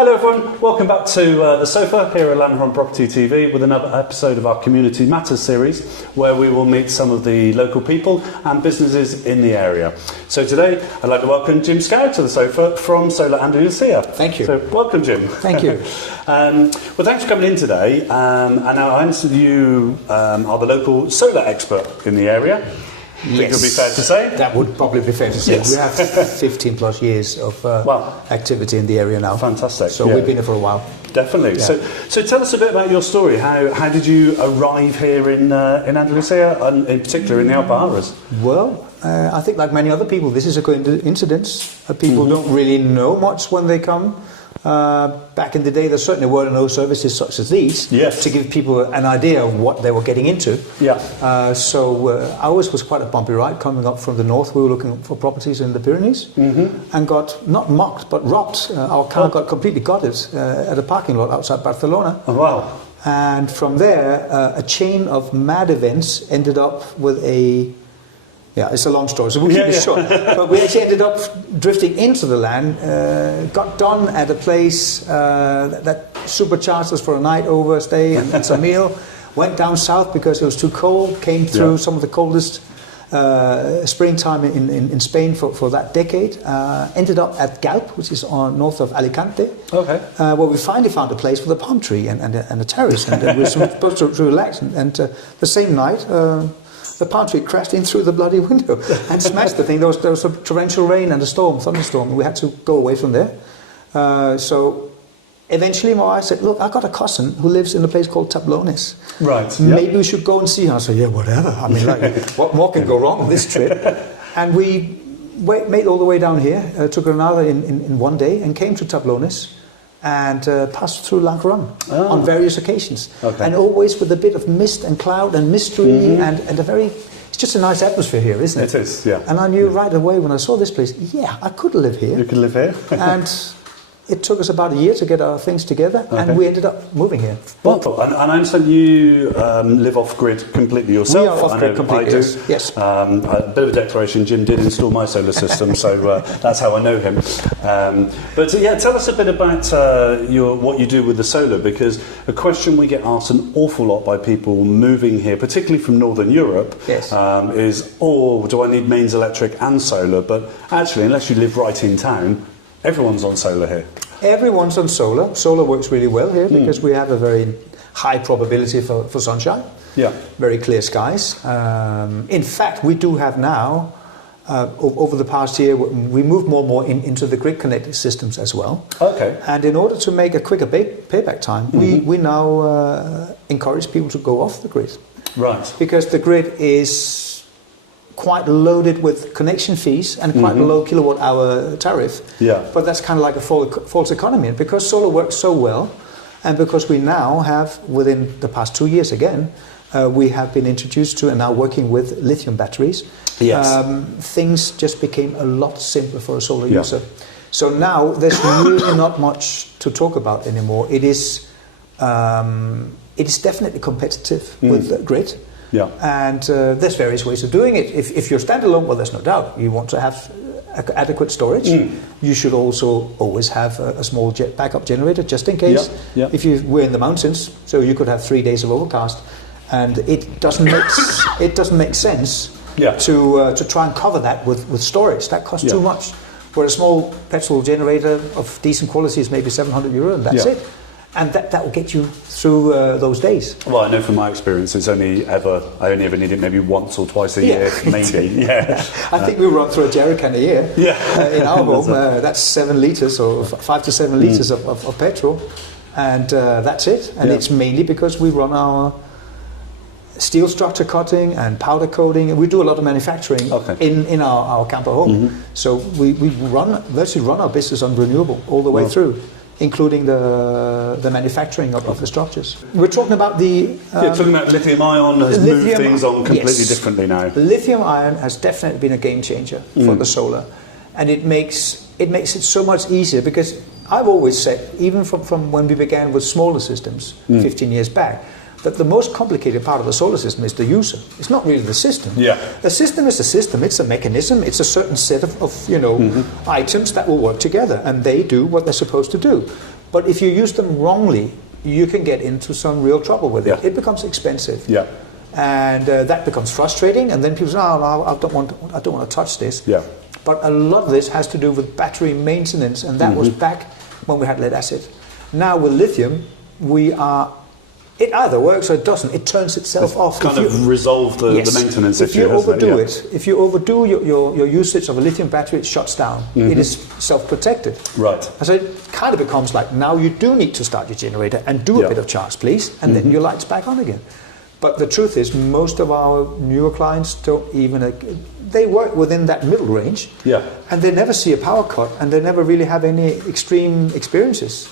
Hello everyone, welcome back to The Sofa here at Lanjaron Property TV with another episode of our Community Matters series where we will meet some of the local people and businesses in the area. So today I'd like to welcome Jim Scow to The Sofa from Solar Andalucia. Thank you. So welcome Jim. Thank you. Well, thanks for coming in today. And now I understand you are the local solar expert in the area. I think it would be fair to say? That would probably be fair to say. Yes. We have 15 plus years of activity in the area now. Fantastic. So we've been here for a while. Definitely. Yeah. So tell us a bit about your story. How did you arrive here in Andalusia, and in particular in the Alpujarras? Well, I think like many other people, this is a coincidence. People don't really know much when they come. Back in the day, there certainly were no services such as these to give people an idea of what they were getting into. So ours was quite a bumpy ride coming up from the north. We were looking for properties in the Pyrenees and got not mocked but robbed. Our car got completely gutted at a parking lot outside Barcelona. Oh, wow. And from there, a chain of mad events ended up with a... Yeah, it's a long story, so we'll keep it short. But we actually ended up drifting into the land, got done at a place that supercharged us for a night over stay and some meal, went down south because it was too cold, came through some of the coldest springtime in Spain for that decade, ended up at Galp, which is north of Alicante, where we finally found a place with a palm tree and a terrace, and we were supposed to relax. And the same night, the palm tree crashed in through the bloody window and smashed the thing. There was a torrential rain and a thunderstorm, and we had to go away from there. So eventually my wife said, look, I got a cousin who lives in a place called Tablones. Right. Maybe we should go and see her. I said, yeah, whatever. I mean, what more can go wrong on this trip? And we made all the way down here, took Granada in one day and came to Tablones and passed through Lanjaron on various occasions. And always with a bit of mist and cloud and mystery and a very... It's just a nice atmosphere here, isn't it? It is, yeah. And I knew right away when I saw this place, I could live here. You could live here. And it took us about a year to get our things together, and we ended up moving here. Wonderful. And I understand you live off-grid completely yourself. We are off-grid completely, yes. A bit of a declaration, Jim did install my solar system, so that's how I know him. But tell us a bit about what you do with the solar, because a question we get asked an awful lot by people moving here, particularly from Northern Europe, is, do I need mains electric and solar? But actually, unless you live right in town, everyone's on solar here. Everyone's on solar. Solar works really well here because we have a very high probability for sunshine. Yeah. Very clear skies. In fact, we do have now, over the past year, we moved more and more into the grid-connected systems as well. Okay. And in order to make a quicker payback time, we now encourage people to go off the grid. Right. Because the grid is quite loaded with connection fees and quite a low kilowatt hour tariff. Yeah. But that's kind of like a false economy. And because solar works so well, and because we now have, within the past 2 years again, we have been introduced to and now working with lithium batteries. Yes. Things just became a lot simpler for a solar user. So now there's really not much to talk about anymore. It is definitely competitive with the grid. Yeah. And there's various ways of doing it. If you're standalone, well, there's no doubt. You want to have adequate storage. You should also always have a small backup generator just in case. If you were in the mountains, so you could have 3 days of overcast, and it doesn't make sense to try and cover that with storage. That costs too much. Where a small petrol generator of decent quality is maybe €700, and that's it. And that will get you through those days. Well, I know from my experience, I only ever need it maybe once or twice a year, maybe. I think we run through a jerrycan a year. In our home, that's 7 litres or 5 to 7 litres of petrol, and that's it. And it's mainly because we run our steel structure cutting and powder coating, and we do a lot of manufacturing in our camper home. So we virtually run our business on renewable all the way through, including the manufacturing of the structures. We're talking about talking about lithium ion has moved things on completely differently now. Lithium ion has definitely been a game changer for the solar, and it makes it so much easier, because I've always said, even from when we began with smaller systems 15 years back, that the most complicated part of the solar system is the user. It's not really the system. The system is a system. It's a mechanism. It's a certain set of items that will work together, and they do what they're supposed to do. But if you use them wrongly, you can get into some real trouble with it. Yeah. It becomes expensive. Yeah. And that becomes frustrating, and then people say, "Oh, no, I don't want to touch this." Yeah. But a lot of this has to do with battery maintenance, and that was back when we had lead acid. Now with lithium, it either works or it doesn't. It turns itself off. Kind of resolve the maintenance issue. If you overdo your usage of a lithium battery, it shuts down. It is self-protected. Right. And so it kind of becomes like, now you do need to start your generator and do a bit of charge, please, and then your light's back on again. But the truth is, most of our newer clients don't even, they work within that middle range, and they never see a power cut, and they never really have any extreme experiences,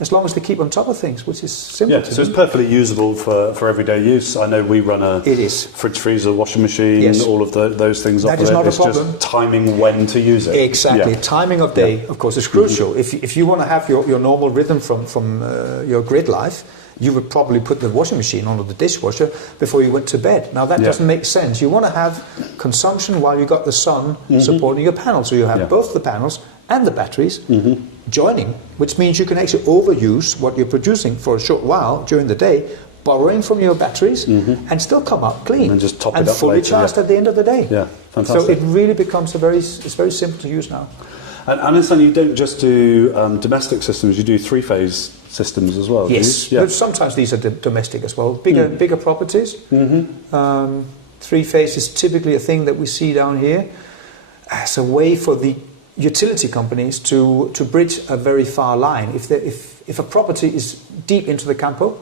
as long as they keep on top of things, which is simple. Yeah, so it's perfectly usable for everyday use. I know we run a fridge, freezer, washing machine, all of those things. That is not a problem. It's just timing when to use it. Exactly. Timing of day, of course, is crucial. If you want to have your normal rhythm from your grid life, you would probably put the washing machine on or the dishwasher before you went to bed. Now that doesn't make sense. You want to have consumption while you got the sun supporting your panel. So you have both the panels and the batteries joining, which means you can actually overuse what you're producing for a short while during the day, borrowing from your batteries, and still come up clean and just top it and up fully later, charged at the end of the day. Yeah, fantastic. So it really becomes it's very simple to use now. And I understand you don't just do domestic systems, you do three-phase systems as well. Yes, but sometimes these are domestic as well. Bigger properties. Three-phase is typically a thing that we see down here as a way for the utility companies to bridge a very far line. If a property is deep into the campo,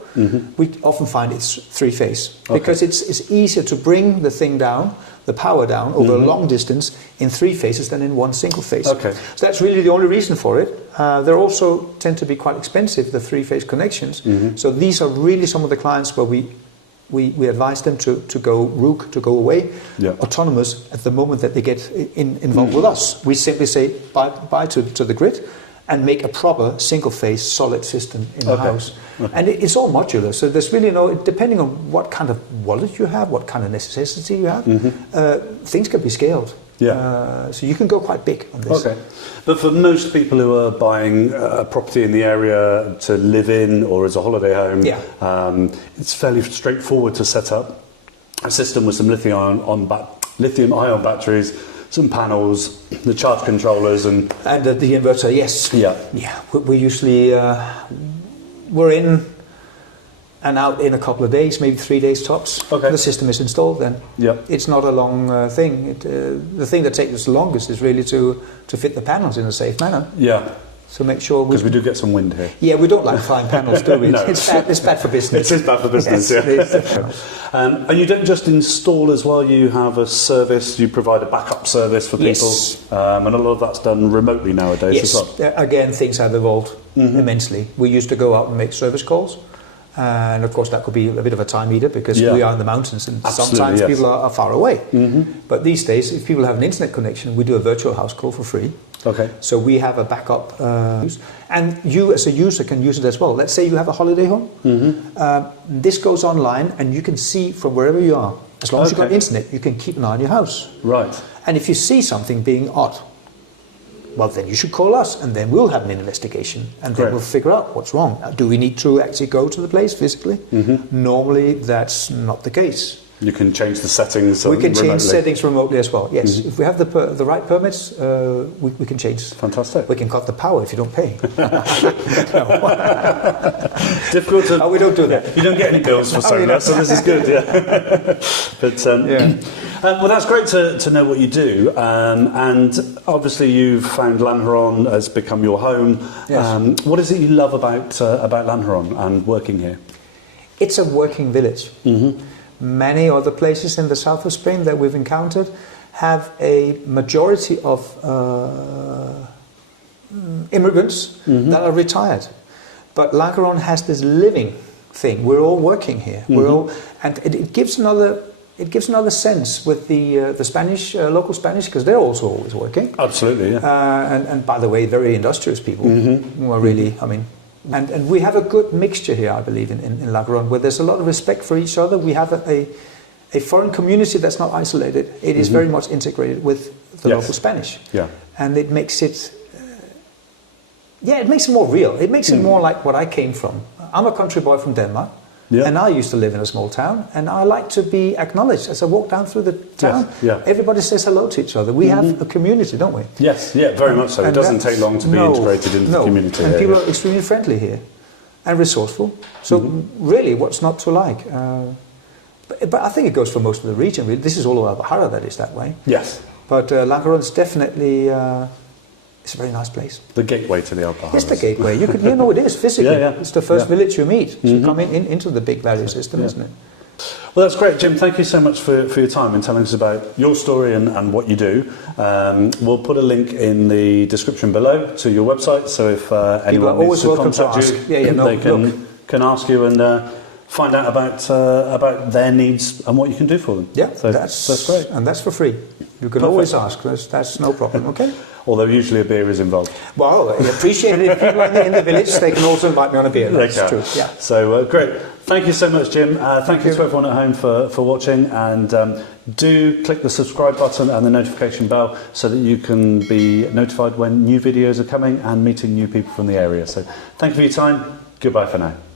we often find it's three-phase because it's easier to bring the thing down, the power down over a long distance in three phases than in one single phase. Okay. So that's really the only reason for it. They also tend to be quite expensive, the three-phase connections. So these are really some of the clients where we advise them to go ROOC, to go away, autonomous at the moment that they get involved with us. We simply say bye to the grid and make a proper single-phase solid system in the house. And it's all modular, so there's really depending on what kind of wallet you have, what kind of necessity you have, things can be scaled. So you can go quite big on this. Okay. But for most people who are buying a property in the area to live in or as a holiday home, it's fairly straightforward to set up a system with some lithium-ion batteries, some panels, the charge controllers, and the inverter. Yes. We usually we're in and out in a couple of days, maybe 3 days tops. The system is installed then. It's not a long thing. The thing that takes us the longest is really to fit the panels in a safe manner. So make sure because we do get some wind here. Yeah, we don't like flying panels, do we? No. It's bad for business. It is bad for business. And you don't just install as well. You have a service. You provide a backup service for people, and a lot of that's done remotely nowadays as well. Again, things have evolved immensely. We used to go out and make service calls. And of course that could be a bit of a time eater because we are in the mountains and sometimes people are far away. But these days, if people have an internet connection, we do a virtual house call for free. So we have a backup and you as a user can use it as well. Let's say you have a holiday home. This goes online and you can see from wherever you are. As long as you've got internet, you can keep an eye on your house. And if you see something being odd, well, then you should call us, and then we'll have an investigation, and then we'll figure out what's wrong. Do we need to actually go to the place physically? Normally, that's not the case. You can change the settings remotely. We can change settings remotely as well, yes. If we have the right permits, we can change. Fantastic. We can cut the power if you don't pay. Difficult to... Oh, we don't do that. You don't get any bills for solar, so this is good, But, well, that's great to know what you do. And obviously you've found Lanjaron has become your home. What is it you love about Lanjaron and working here? It's a working village. Many other places in the south of Spain that we've encountered have a majority of immigrants that are retired. But Lanjaron has this living thing. We're all working here. And it gives another sense with the Spanish, local Spanish, because they're also always working. Absolutely, and by the way, very industrious people who are really, and we have a good mixture here, I believe, in Lanjaron, where there's a lot of respect for each other. We have a foreign community that's not isolated. It is very much integrated with the local Spanish. And it makes it yeah, it makes it more real. It makes it more like what I came from. I'm a country boy from Denmark. Yeah. And I used to live in a small town, and I like to be acknowledged as I walk down through the town. Yes, yeah. Everybody says hello to each other. We have a community, don't we? Yes, yeah, very much so. It doesn't take long to be integrated into the community. And people are extremely friendly here and resourceful. So really, what's not to like? But I think it goes for most of the region. This is all of Alpujarra that is that way. Yes. But Lanjaron is definitely... it's a very nice place. The gateway to the Alpujarra. It's the gateway. You know it is physically. Yeah. It's the first village you meet. You come into the big value system, isn't it? Well, that's great, Jim. Thank you so much for your time and telling us about your story and what you do. We'll put a link in the description below to your website, so if anyone needs to contact you, they can ask you and find out about their needs and what you can do for them. Yeah, so that's great. And that's for free. You can always ask. That's no problem, okay? Although usually a beer is involved. Well, I appreciate it. If people in the village, they can also invite me on a beer. That's true. Yeah. So great. Thank you so much, Jim. Thank you to everyone at home for watching, and do click the subscribe button and the notification bell so that you can be notified when new videos are coming and meeting new people from the area. So thank you for your time. Goodbye for now.